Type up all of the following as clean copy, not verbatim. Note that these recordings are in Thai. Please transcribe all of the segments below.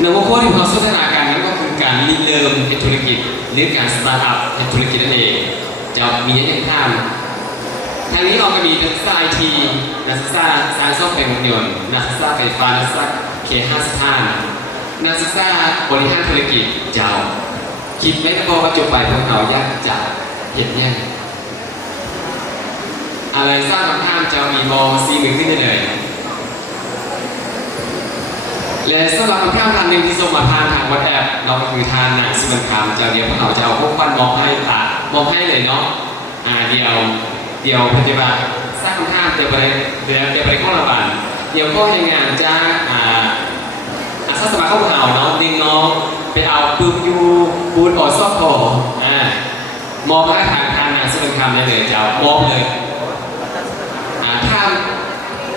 หนึ่งหัวข้อที่เราสนทนากันนั้นก็คือการริเริ่มเป็นธุรกิจหรือการสตาร์ทอัพเป็นธุรกิจนั่นเองจะมีอย่างท่านทางนี้เราก็มีนักศึกษาไอทีนักศึกษาสายซอฟต์แวร์ยนต์นักศึกษาไฟฟ้านักศึกษาเคหะสถานนักศึกษาบริหารธุรกิจเจ้าคิดไหมพอว่าจบไปพวกเราอยากจะเห็นยังอะไรสร้างคำถามจะมีบอซีหนึ่งขึ้นได้เลยและสำหรับคำถามท่านหนึ่งที่ส่งมาทางวอทแอปเราก็คือทานหนังสือบันคำจะเดี๋ยวพวกเราจะเอาพวกฟันมองให้ตามองให้เลยเนาะเดี๋ยวปฏิบัติสร้างคำถามเดี๋ยวไปข้อระบาดเดี๋ยวก็ให้งานจะสร้างสมาเข้าเห่าเนาะดึงน้องไปเอาปืนยูบูนออซอกโกมองให้ทางหนังสือบันคำได้เลยจะมองเลย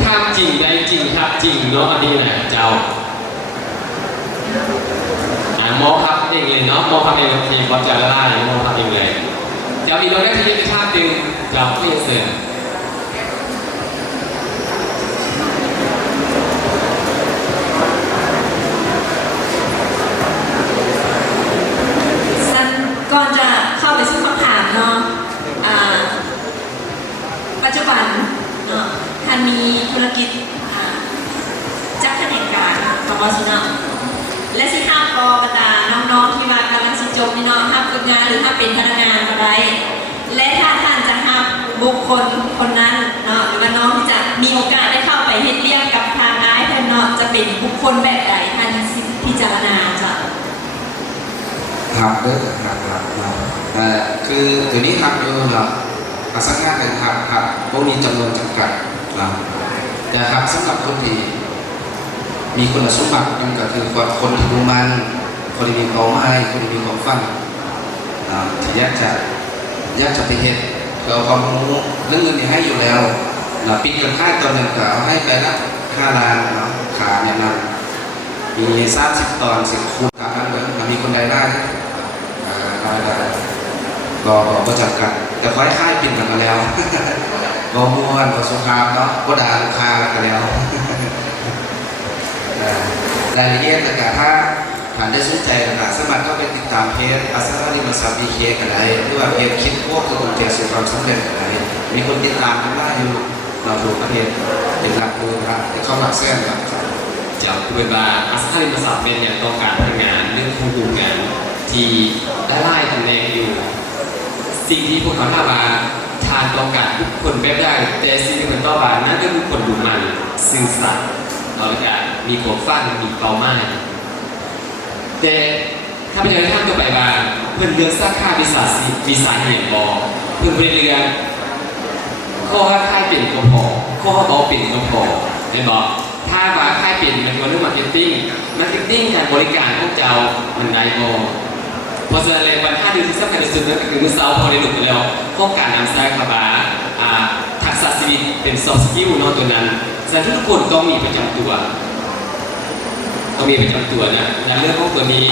ถ้าจริงได้จริงครับจริงเนาะอันนี้แหละเจ้ามอครับเองเลยเนาะมอครับเองทีก็จะไล่มอครับเองเลยเดี๋ยวมีเราได้ที่ชาติดึงเราไม่เสื่อมก่อนจะเข้าไปสู่คำถามเนาะปัจจุบันเนาะท่านมีธุรกิจจักรแผนกการของเราสิเนาะและสิห้าปอบรรดาน้องๆที่มากำลังสิจบนี่เนาะห้าฝึกงานหรือถ้าเป็นพนักงานก็ได้และถ้าท่านจะห้าบุคคลคนนั้นเนาะหรือว่าน้องที่จะมีโอกาสได้เข้าไปเฮ็ดเรียกกับทางนายเพิ่นเนาะจะเป็นบุคคลแบบใดท่านพิจารณาจ้ะครับเด้อครับคือตัวนี้ครับเราสักงานกันครับพวกนี้จำนวนจำกัดแต่ครับสำหรับคนที่มีคุณสมบัตินั่นก็คือคนที่รู้มันคนที่มีความหมายคนที่มีความฟังที่อยากจะไปเห็นเราความรู้เรื่องเงินที่ให้อยู่แล้วปิดกันค่ายตอนหนึ่งก็ให้ไปละ5 ล้านขาอย่างนั้นมี30 ตอน10 คูณขานั้นเลยมีคนใดได้ก็จัดกันแต่ค่อยค่ายปิดกันมาแล้วก็ม้วนก็สงครามเนาะก็ด่าลูกค้ากันแล้วรายละเอียดแต่ถ้าผ่านได้สนใจนะครับสมัครก็ไปติดตามเพจอาสาริมาซาบีเคกันได้หรือว่าเพจคิดพวกคนเจริญความสำเร็จกันได้มีคนติดตามกันได้อยู่เราดูประเทศเป็นหลักมือครับที่เขาหลักเส้นครับจะเป็นว่าอาสาริมาซาเป็นเนี่ยต้องการทำงานเรื่องคู่ดูงานที่ได้ไล่ตำแหน่งอยู่สิ่งที่พวกเขาทำมาทานต้องการทุกคนแบบได้แต่สิ่งที่มันต้องการนั่นก็คือคนดูมันซื่อสัตย์เราจะมีความฝันมีเป้าหมายแต่ถ้าไปเจอท่านตัวไปบ้างเพื่อนเลือกสร้างค่าวิสาเหตุบอเพื่อนเลือกข้อค่ายเปลี่ยนก็พอข้อบอกเปลี่ยนก็พอได้บอกถ้าว่าค่ายเปลี่ยนเป็นตัวเรื่องมาร์เก็ตติ้งการบริการพวกเจ้ามันได้บอพอเสร็จเลยวัน5 เดือนที่สำคัญที่สุดนั่นก็คือเมื่อเช้าพอได้หลุดไปแล้วข้อการนำสายขบาทักษะชีวิตเป็น soft skill เนาะตัวนั้นฉะนั้นทุกคนต้องมีประจำตัวนะเรื่องของตัวนี้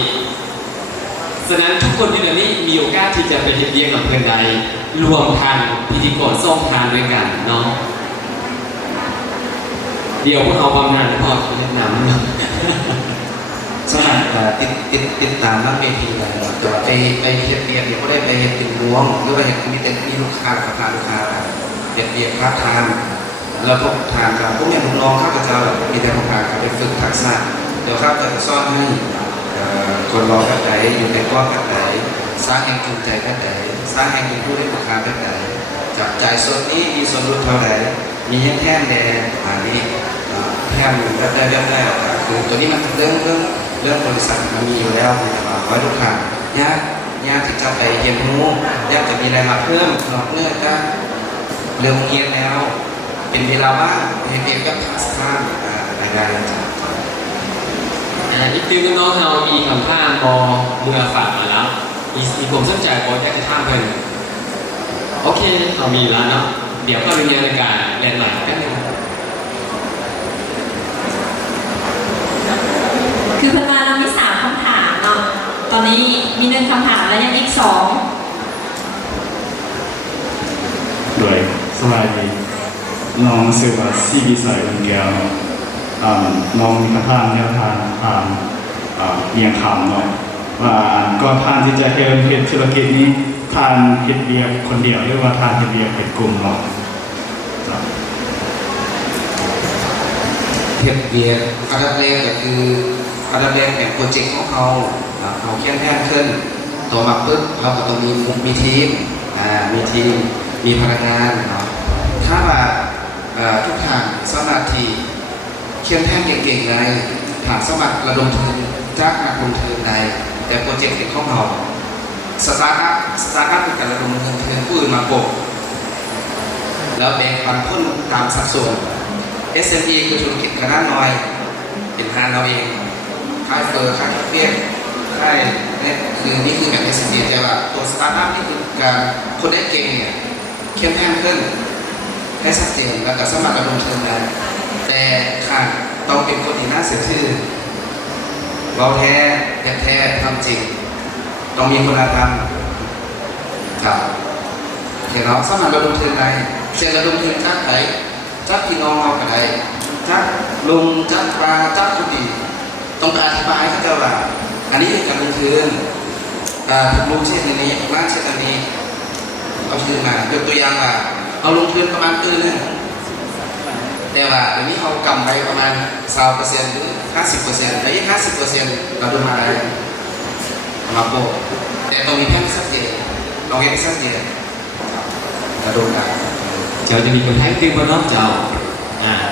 ฉะนั้นทุกคนที่เดี๋ยวนี้มีโอกาสที่จะไปเรียนกับเพื่อนใดรวมทันพิธีกรส่งทานด้วยกันเนาะเดี๋ยวพวกเราบำนาญพอแนะนสมัครติดตามนักเวทีอะไรแต่ไปเฮ็ดเบียร์เนี่ยก็ได้ไปเฮ็ดติ่งล้วงหรือว่าเฮ็ดมีลูกค้ากับทานลูกค้าเฮ็ดเบียร์ค้าทานแล้วพวกทานกับพวกเนี่ยลูกน้องข้าพเจ้ามีแต่ลูกค้าไปฝึกทักษะเดี๋ยวข้าจะสอนให้คนรอแบบไหนอยู่ในก้อนแบบไหนสร้างแห่งจูงใจแบบไหนสร้างแห่งผู้ได้ลูกค้าแบบไหนจับจ่ายส่วนนี้มีส่วนลดเท่าไหร่มีแท่นแดงนี้แท่นแบบได้คือตัวนี้มันเรื่องบริษัทมันมีอยู่แล้วไว้ลูกค้ายากที่จะไปเรียนรู้อยากจะมีรายรับเพิ่มนอกเนื่องจากเรื่องเรียนแล้วเป็นเวลาว่างเรียนกับทักษะได้อีกทีนึงน้องเรามีคำถามบอเมื่อฝากมาแล้วมีผมสนใจบอจะถามเพื่อนโอเคเรามีแล้วเนาะเดี๋ยวก็เรียนในการเรียนหน่อยกันนึงคือพมาเรามี3 คำถามเนาะตอนนี้มี1 คำถามแล้วยังอีก2ด้วยสวัสดีน้องชื่อว่าซีบีสายวันแก้วน้องมีคำถามแนวทางผ่าน เรียงคำเนาะว่าก่อนทานที่จะเฮ็ดธุรกิจนี้ทานเฮ็ดเบียร์คนเดียวหรือว่าทานเฮ็ดเบียร์เป็นกลุ่มเนาะ เฮ็ดเบียร์อันดับแรกก็คืออันดับแรกเป็นโปรเจกต์ของเขาเข้มแข็งขึ้นต่อมาปุ๊บเราก็ต้องมีทีมมีทีมมีพนักงานเนาะถ้าว่าทุกทางสามารถที่เข้มแข็งเก่งๆไงผ่านสมัครระดมทุนจากนักลงทุนใดแต่โปรเจกต์เป็นของเราสตาร์ทอัพเป็นการระดมทุนผู้อื่นมาโปะแล้วแบ่งปันผลตามสัดส่วน SME คือธุรกิจขนาดน้อยเป็นทางเราเองค่ายเฟอร์ค่ายเฟียค่ายนี่คือแบบ SME แต่ว่าตัวสตาร์ทอัพนี่คือการคนได้เก่งเนี่ยเข้มแข็งขึ้นให้ชัดเจนแล้วก็สามารถระดมทุนได้แต่ขาดต้องเป็นคนที่น่าเชื่อถือเราแท้ทำจริงต้องมีคุณธรรมครับเห็นเราสามารถระดมทุนได้เช่นระดมทุนจากไหนจากพี่น้องเราก็ได้จากลุงจากปลาจากคนดีต้องการอธิบายเขาจะว่าอันนี้คือการลงทุนลุงเช่นนี้บ้านเช่นนี้เอาทุนมายกตัวอย่างว่าเอาลงทุนประมาณปีนึงแต่ว่าเดี๋ยวนี้เขากำไรประมาณ20%หรือ50%แต่ยี่50%เราดูมาได้มาโปะแต่ต้องมีแผนชัดเจนเราเห็นชัดเจนเราดูกันเจ้าจะมีคนให้ขึ้นบนนอกเจ้า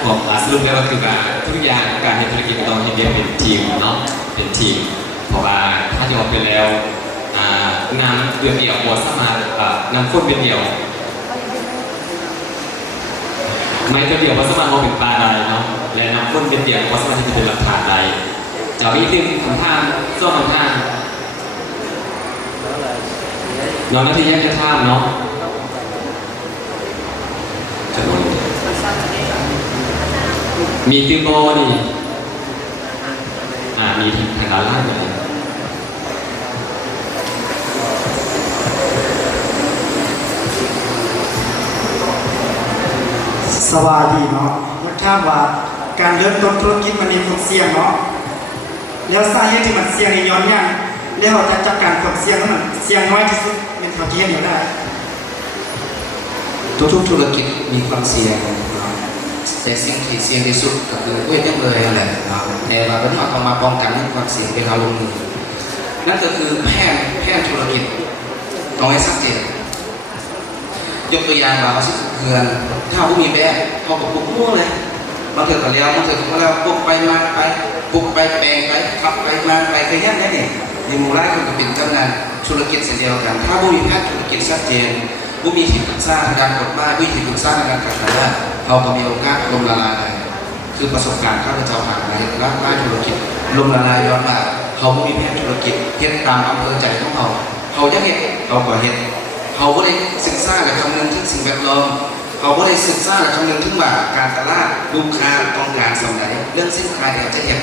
ผมสรุปแล้วก็คือว่าทุกอย่างการทำธุรกิจต้องให้เรียนเป็นทีมเนาะเป็นทีมเพราะว่าถ้าจะออกไปแล้วงานเดี่ยวบอสามารถนำคนเป็นเดี่ยวไม่ตัวเดี่ยวบอสามารถมองเป็นปลาได้เนาะและนำคนเป็นเดี่ยวบอสามารถที่จะเป็นหลักฐานได้เจ้าอีกทีของท่านซ่อมของท่านน้องนักที่แยกจะท่ามเนาะมีติโมนี่มีทางด้านล่างเลย สวัสดีเนาะมันถามว่าการเริ่มต้นธุรกิจมันมีความเสี่ยงเนาะแล้วสาเหตุที่มันเสี่ยงย้อนเนี่ยแล้วเราจะจัดการความเสี่ยงให้มันเสี่ยงน้อยที่สุดเป็นความคิดเห็นได้ทุกธุรกิจมีความเสี่ยงแต่สิ่งที่เสี่ยงที่สุดก็คือเวทเลยอะไรแต่เราต้องเอามาป้องกันความเสี่ยงเวลาลงมือนั่นก็คือแผนธุรกิจต้องให้ชัดเจนยกตัวอย่างเราสิเพื่อนถ้าผู้มีแบบเขาก็ปลุกมั่วเลยบางเกิดกับแล้วบางเกิดกับแล้วปลุกไปมาไปปลุกไปแปลงไปขับไปมาไปแค่นี้เนี่ยในหมู่ไร่คนก็เป็นกำนันธุรกิจเช่นเดียวกันถ้าผู้มีแผนธุรกิจชัดเจนผู้มีที่ปรึกษาทางการกฎหมายผู้มีที่ปรึกษาทางการการตลาดเขาก็มีโอกาสล้มละลายได้คือประสบการณ์ข้าพเจ้าผ่านมารับไม้ธุรกิจล้มละลายย้อนมาเขาผู้มีแผนธุรกิจเฮ็ดตามอำเภอใจของเขาจะเฮ็ดเขาก็เฮ็ดเขาก็ได้ศึกษาและคำนึงถึงสิ่งแวดล้อมเขาก็ได้ศึกษาและคำนึงถึงว่าการตลาดลูกค้าต้องการสิ่งไหนเรื่องสินค้าเนี่ยจะเห็น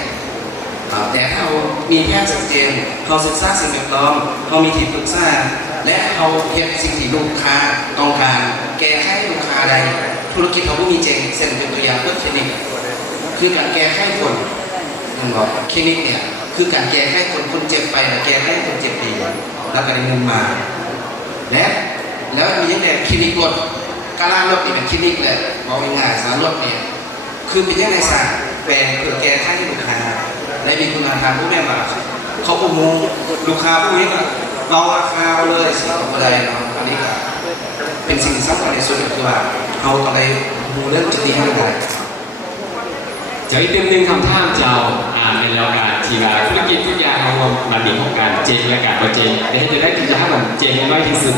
แต่ถ้าเรามีแผนชัดเจนเขาศึกษาสิ่งแวดล้อมเขามีที่ปรึกษาและเขาเห็นสิ่งที่ลูกค้าต้องการแก้ไขลูกค้าใดธุรกิจเขาก็มีเจงเส้นเป็นตัวอย่างเพื่อคลินิกคือการแก้ไขคนมันบอกคลินิกเนี่ยคือการแก้ไขคนเจ็บไปแล้วแก้ไขคนเจ็บดีแล้วก็ได้เงินมาแล้วมีอย่างแบบคลินิกรถการล้างรถนี่เป็นคลินิกเลยบอกง่ายๆสารรถเนี่ยคือเป็นยังไงสารแปลงเพื่อแก้ไขให้ลูกค้าและมีคุณธรรมผู้แม่มาเขาก็งงลูกค้าผู้นี้ก็เราราคาเลยสิ่งของอะไรเนาะอันนี้ก็เป็นสิ่งสำคัญในส่วนหนึ่งคือว่าเอาอะไรดูเรื่องจุดนี้ให้ได้จะอีกเรื่องหนึ่งคำท่ามเจ้าในแล้วการทีว่าธุรกิจทุกอย่างของมันมีของการเจงและการตัวเจงแต่ให้จะได้ที่จะให้มันเจงให้น้อยที่สุด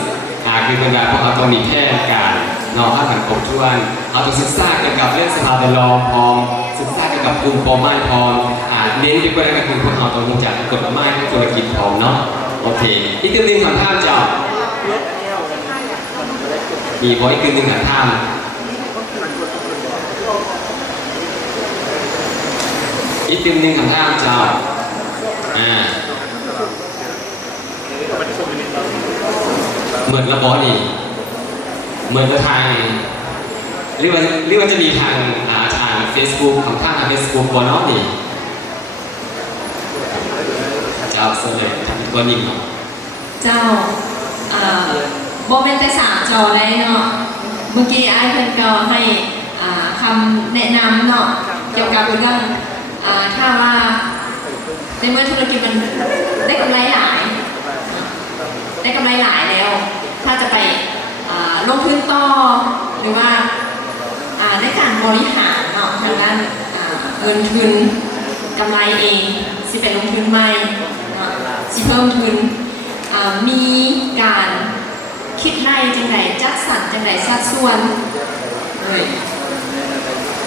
คือเป็นการพวกเราต้องมีแผนการนอนให้มันครบถ้วนเราต้องศึกษาเกี่ยวกับเรื่องสภาพแวดล้อมพร้อมศึกษาเกี่ยวกับกลุ่มเป้าหมายพร้อมเน้นไปด้วยกับกลุ่มพวกเราต้องรู้จักกฎหมายธุรกิจพร้อมเนาะโอเคอีกเรื่องหนึ่งคำท่ามเจ้ามีพออีกเรื่องหนึ่งคำท่ามอีกเรื่องหนึ่งคำท่ามเจ้าเหมือนระบอนี่เหมือนทางเรียกว่าจะมีทางFacebook ของทาง Facebook บนน้องนี่ เอาเสนอทำตัวนิ่งเนาะ เจ้าโบเป็นแต่สามจอเลยเนาะเมื่อกี้ไอ้เพื่อนก็ให้คำแนะนำเนาะเกี่ยวกับเรื่องถ้าว่าในเมื่อธุรกิจมันได้กำไรหลายได้กำไรหลายแล้ว ถ้าจะไปลงทุนต่อหรือว่าในการบริหารเนาะทางด้านเงินทุนกำไรเองสิเป็นลงทุนใหม่เนาะสิเพิ่มทุนมีการคิดไล่จังไหนจัดสรรจังไหนสัดส่วนเลย